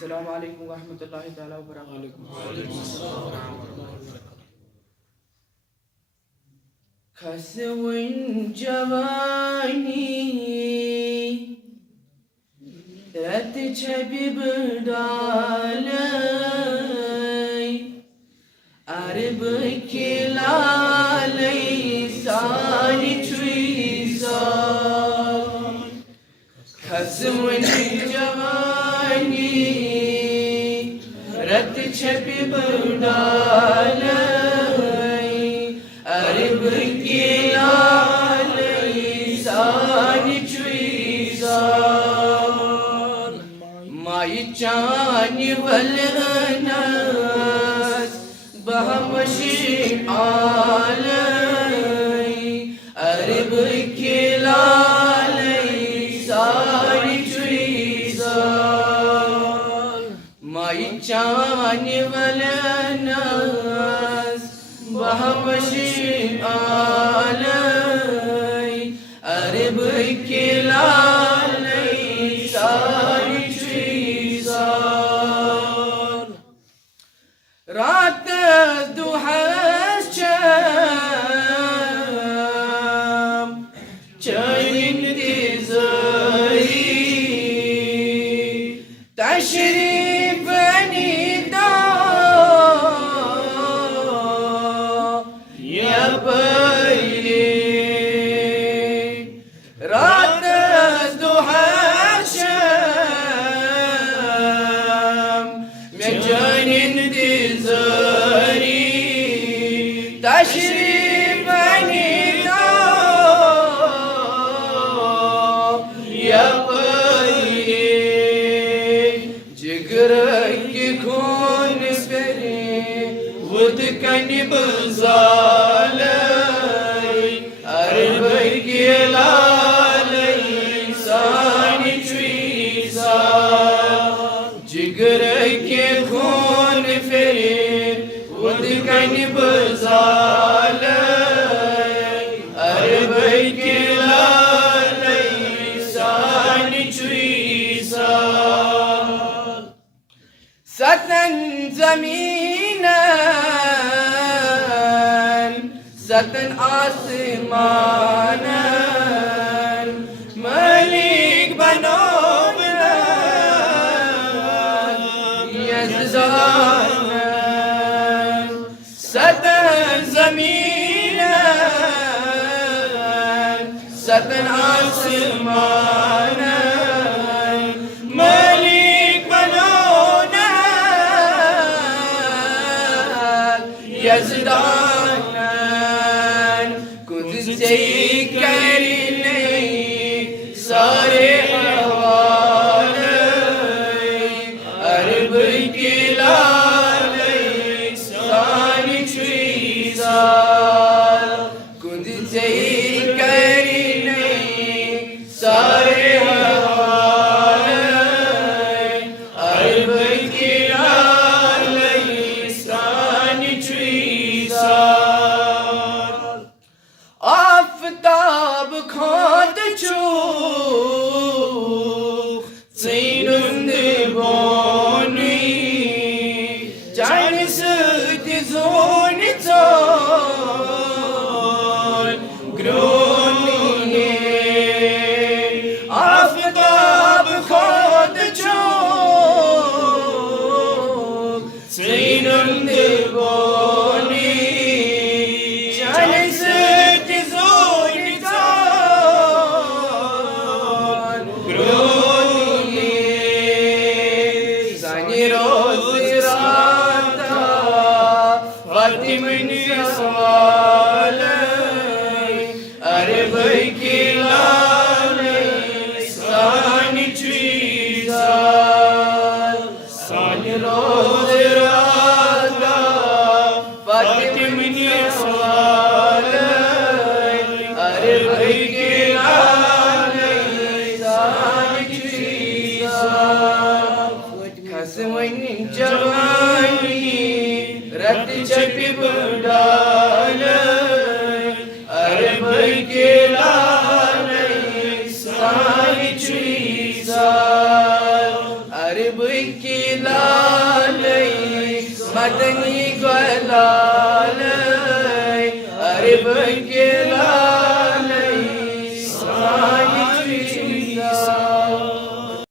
अस्सलामु अलैकुम व रहमतुल्लाहि तआला व बरकातहू। खसवन जवानी रत छबिब डालय अरब खिलालय सारी छुईसा खसवन जवानी रत छबिब डालय अरब खिलालय सारी छुईसा माई चानी वलनस बहमशी आलय अरब खिलालय सारी छुईसा माई चानी वलनस बहमशी आलय अरब खिलालय सारी छुईसा रात दुहस चम चैन दिजरी तशरीफ निदा या पहले रात दुहस चम मैं चैन दिजरी तशरीफ निदा या पहले जिगर के खून फेरे वुद कन बजालय अरब खिलालय सारी छुईसा जिगर के खून फेरे वुद कन बजालय अरब खिलालय सारी छुईसा सतन जमीनन सतन आसमानन मलिक बनो यज़दानन सतन जमीनन सतन आसमानन मलिक बनो यज़दानन कुछ से करने सारे हवाले अरब खिलालय सारी छुईसा कुछ से करने सारे हवाले अरब खिलालय सारी छुईसा आफताब खाद चूख ज़ैनुंद बोनी जान सुद जोन जोन ग्रोनी आफताब खाद चूख ज़ैनुंद बोनी जान सुद जोन जोन ग्रोनी ज़नी रोज़ राता फातिमन सवालय अरब खिलालय सारी छुईसा सान रोज़ राता फातिमन सवालय अरब खिलालय सारी छुईसा खसवन जवानी रत छबिब डालय अरब खिलालय सारी छुईसा अरे بكلالي مدني قلالي أري بكلالي